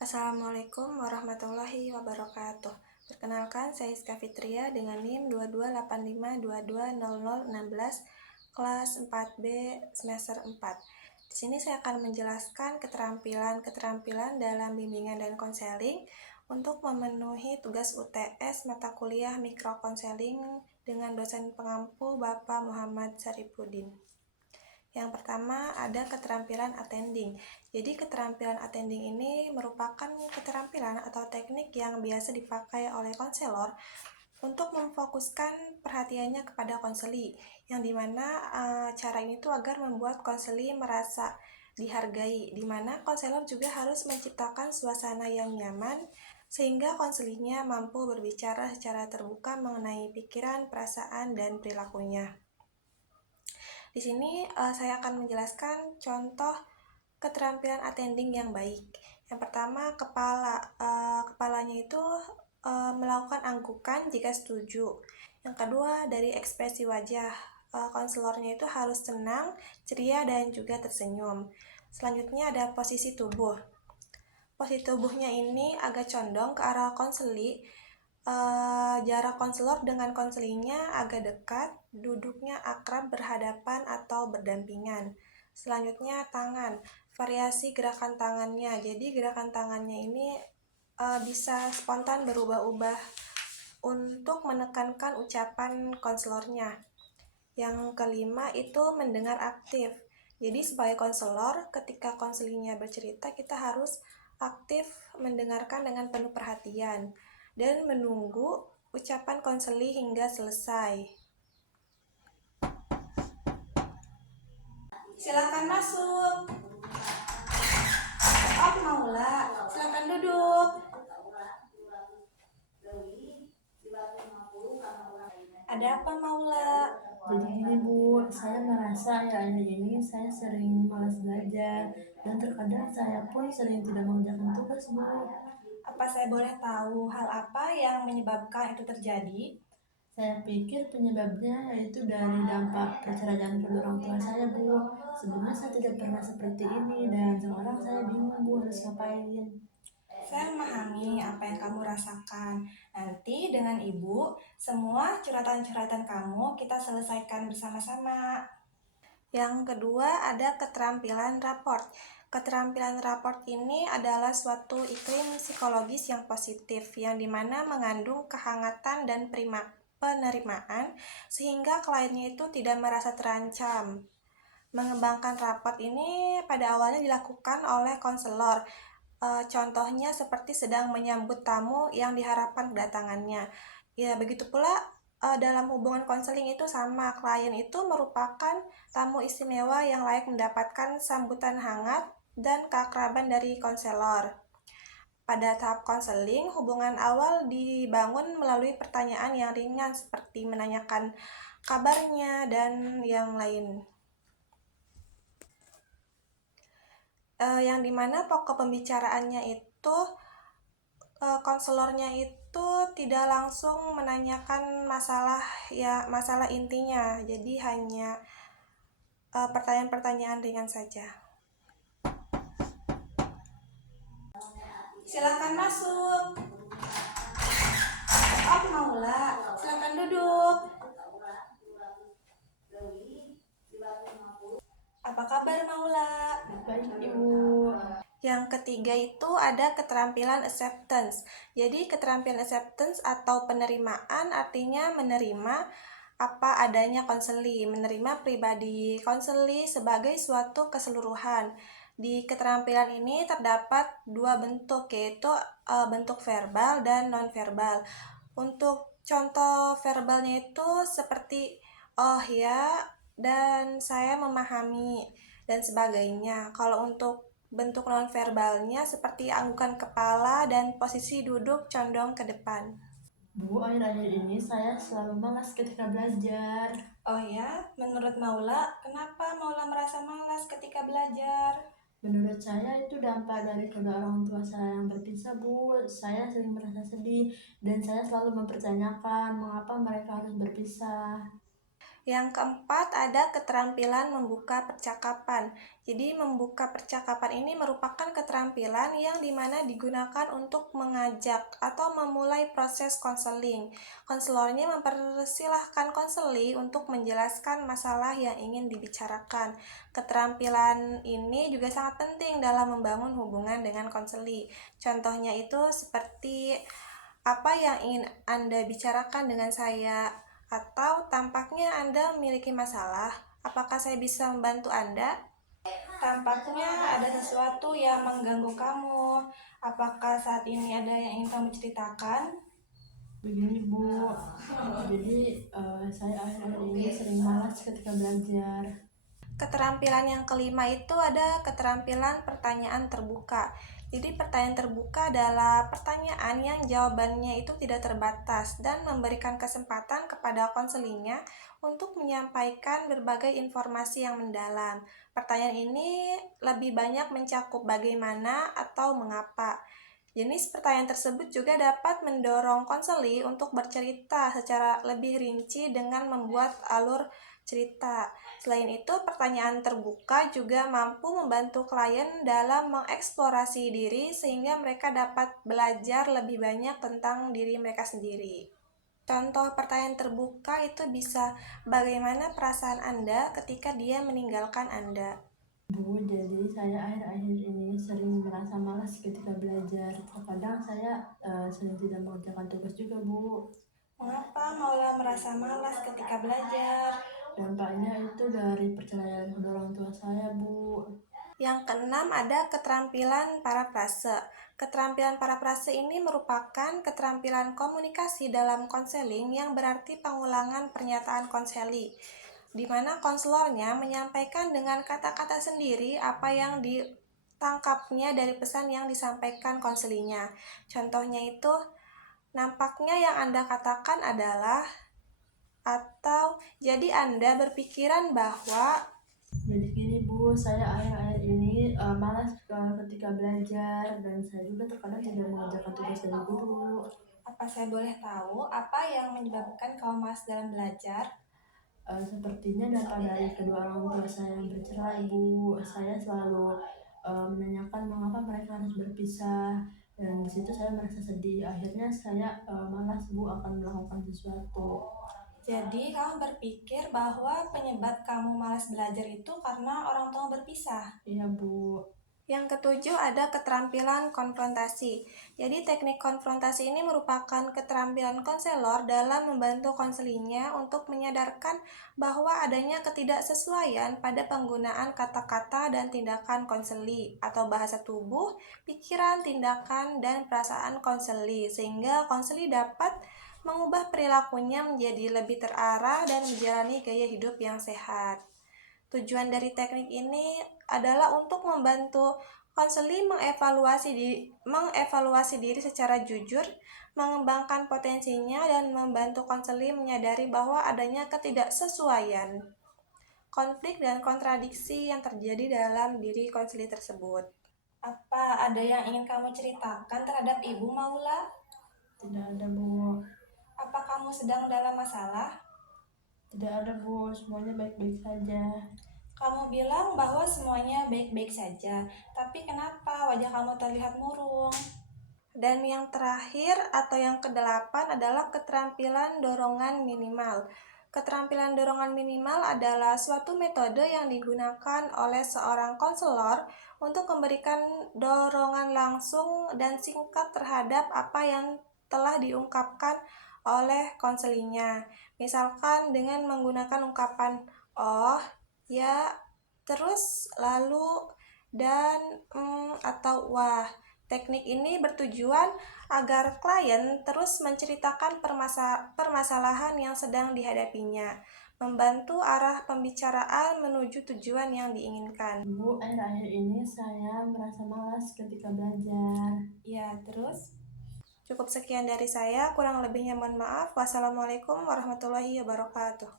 Assalamualaikum warahmatullahi wabarakatuh. Perkenalkan, saya Iska Fitria dengan NIM 2285220016 kelas 4B semester 4. Di sini saya akan menjelaskan keterampilan-keterampilan dalam bimbingan dan konseling untuk memenuhi tugas UTS mata kuliah mikrokonseling dengan dosen pengampu Bapak Muhammad Saripudin. Yang pertama ada keterampilan attending. Jadi keterampilan attending ini merupakan keterampilan atau teknik yang biasa dipakai oleh konselor untuk memfokuskan perhatiannya kepada konseli, yang dimana cara ini tuh agar membuat konseli merasa dihargai, dimana konselor juga harus menciptakan suasana yang nyaman sehingga konselinya mampu berbicara secara terbuka mengenai pikiran, perasaan, dan perilakunya. Di sini saya akan menjelaskan contoh keterampilan attending yang baik. Yang pertama, kepalanya itu melakukan anggukan jika setuju. Yang kedua, dari ekspresi wajah, konselornya itu harus tenang, ceria, dan juga tersenyum. Selanjutnya ada posisi tubuh. Posisi tubuhnya ini agak condong ke arah konseli. Jarak konselor dengan konselinya agak dekat, duduknya akrab berhadapan atau berdampingan. Selanjutnya tangan, variasi gerakan tangannya. Jadi gerakan tangannya ini bisa spontan berubah-ubah untuk menekankan ucapan konselornya. Yang kelima itu mendengar aktif. Jadi sebagai konselor, ketika konselinya bercerita, kita harus aktif mendengarkan dengan penuh perhatian dan menunggu ucapan konseli hingga selesai. Silakan masuk. Oh, Maula, silakan duduk. Ada apa, Maula? Jadi gini Bu, saya merasa akhir-akhir ini saya sering malas belajar dan terkadang saya pun sering tidak mengerjakan tugas Bu. Apa saya boleh tahu hal apa yang menyebabkan itu terjadi? Saya pikir penyebabnya yaitu dari dampak perceraian kedua orang tua saya Bu. Sebelumnya saya tidak pernah seperti ini dan sekarang saya bingung Bu harus ngapain. Saya memahami apa yang kamu rasakan. Nanti dengan Ibu, semua curhatan-curhatan kamu kita selesaikan bersama-sama. Yang kedua ada keterampilan raport. Keterampilan raport ini adalah suatu iklim psikologis yang positif, yang dimana mengandung kehangatan dan penerimaan, sehingga kliennya itu tidak merasa terancam. Mengembangkan raport ini pada awalnya dilakukan oleh konselor. Contohnya seperti sedang menyambut tamu yang diharapkan kedatangannya. Ya, begitu pula dalam hubungan konseling itu sama, klien itu merupakan tamu istimewa yang layak mendapatkan sambutan hangat dan keakraban dari konselor. Pada tahap konseling, hubungan awal dibangun melalui pertanyaan yang ringan seperti menanyakan kabarnya dan yang lain. Yang dimana pokok pembicaraannya itu konselornya itu tidak langsung menanyakan masalah intinya, jadi hanya pertanyaan-pertanyaan ringan saja. Silakan masuk. Oh, Maula, silakan duduk. Apa kabar, Maula? Baik Ibu. Yang ketiga itu ada keterampilan acceptance. Jadi keterampilan acceptance atau penerimaan artinya menerima apa adanya konseli, menerima pribadi konseli sebagai suatu keseluruhan. Di keterampilan ini terdapat dua bentuk, yaitu bentuk verbal dan non-verbal. Untuk contoh verbalnya itu seperti oh ya, dan saya memahami, dan sebagainya. Kalau untuk bentuk nonverbalnya seperti anggukan kepala dan posisi duduk condong ke depan. Bu, akhir-akhir ini saya selalu malas ketika belajar. Oh ya, menurut Maula, kenapa Maula merasa malas ketika belajar? Menurut saya itu dampak dari kedua orang tua saya yang berpisah Bu. Saya sering merasa sedih dan saya selalu mempertanyakan mengapa mereka harus berpisah. Yang keempat ada keterampilan membuka percakapan. Jadi membuka percakapan ini merupakan keterampilan yang dimana digunakan untuk mengajak atau memulai proses konseling. Konselornya mempersilahkan konseli untuk menjelaskan masalah yang ingin dibicarakan. Keterampilan ini juga sangat penting dalam membangun hubungan dengan konseli. Contohnya itu seperti apa yang ingin Anda bicarakan dengan saya, atau tampaknya Anda memiliki masalah. Apakah saya bisa membantu Anda? Tampaknya ada sesuatu yang mengganggu kamu. Apakah saat ini ada yang ingin kamu ceritakan? Begini Bu, jadi saya akhir-akhir ini sering malas ketika belajar. Keterampilan yang kelima itu ada keterampilan pertanyaan terbuka. Jadi pertanyaan terbuka adalah pertanyaan yang jawabannya itu tidak terbatas dan memberikan kesempatan kepada konselingnya untuk menyampaikan berbagai informasi yang mendalam. Pertanyaan ini lebih banyak mencakup bagaimana atau mengapa. Jenis pertanyaan tersebut juga dapat mendorong konseli untuk bercerita secara lebih rinci dengan membuat alur cerita. Selain itu, pertanyaan terbuka juga mampu membantu klien dalam mengeksplorasi diri sehingga mereka dapat belajar lebih banyak tentang diri mereka sendiri. Contoh pertanyaan terbuka itu bisa, bagaimana perasaan Anda ketika dia meninggalkan Anda? Bu, jadi saya akhir-akhir ini sering merasa malas ketika belajar. Terkadang saya sering tidak mengerjakan tugas juga, Bu. Mengapa Maula merasa malas ketika belajar? Dampaknya itu dari perceraian kedua orang tua saya, Bu. Yang keenam ada keterampilan parafrase. Keterampilan parafrase ini merupakan keterampilan komunikasi dalam konseling yang berarti pengulangan pernyataan konseli, di mana konselornya menyampaikan dengan kata-kata sendiri apa yang ditangkapnya dari pesan yang disampaikan konselinya. Contohnya itu, nampaknya yang Anda katakan adalah, atau jadi Anda berpikiran bahwa. Jadi gini Bu, saya akhir-akhir ini malas ketika belajar dan saya juga terkadang tidak mengerjakan tugas dari guru. Apa saya boleh tahu apa yang menyebabkan kamu malas dalam belajar? Sepertinya dampak dari kedua orang tua saya yang bercerai, Bu. Saya selalu menanyakan mengapa mereka harus berpisah, dan di situ saya merasa sedih. Akhirnya saya malas, Bu, akan melakukan sesuatu. Jadi kamu berpikir bahwa penyebab kamu malas belajar itu karena orang tua berpisah? Iya, Bu. Yang ketujuh ada keterampilan konfrontasi. Jadi teknik konfrontasi ini merupakan keterampilan konselor dalam membantu konselingnya untuk menyadarkan bahwa adanya ketidaksesuaian pada penggunaan kata-kata dan tindakan konseli atau bahasa tubuh, pikiran, tindakan, dan perasaan konseli sehingga konseli dapat mengubah perilakunya menjadi lebih terarah dan menjalani gaya hidup yang sehat. Tujuan dari teknik ini adalah untuk membantu konseli mengevaluasi diri secara jujur, mengembangkan potensinya, dan membantu konseli menyadari bahwa adanya ketidaksesuaian, konflik, dan kontradiksi yang terjadi dalam diri konseli tersebut. Apa ada yang ingin kamu ceritakan terhadap Ibu Maula? Tidak ada, Bu. Apa kamu sedang dalam masalah? Tidak ada, Bu. Semuanya baik-baik saja. Kamu bilang bahwa semuanya baik-baik saja, tapi kenapa wajah kamu terlihat murung? Dan yang terakhir atau yang kedelapan adalah keterampilan dorongan minimal. Keterampilan dorongan minimal adalah suatu metode yang digunakan oleh seorang konselor untuk memberikan dorongan langsung dan singkat terhadap apa yang telah diungkapkan oleh konselingnya. Misalkan dengan menggunakan ungkapan, oh, ya, terus, lalu, dan, atau wah. Teknik ini bertujuan agar klien terus menceritakan permasalahan yang sedang dihadapinya, membantu arah pembicaraan menuju tujuan yang diinginkan. Bu, akhir-akhir ini saya merasa malas ketika belajar. Ya, terus? Cukup sekian dari saya, kurang lebihnya mohon maaf. Wassalamualaikum warahmatullahi wabarakatuh.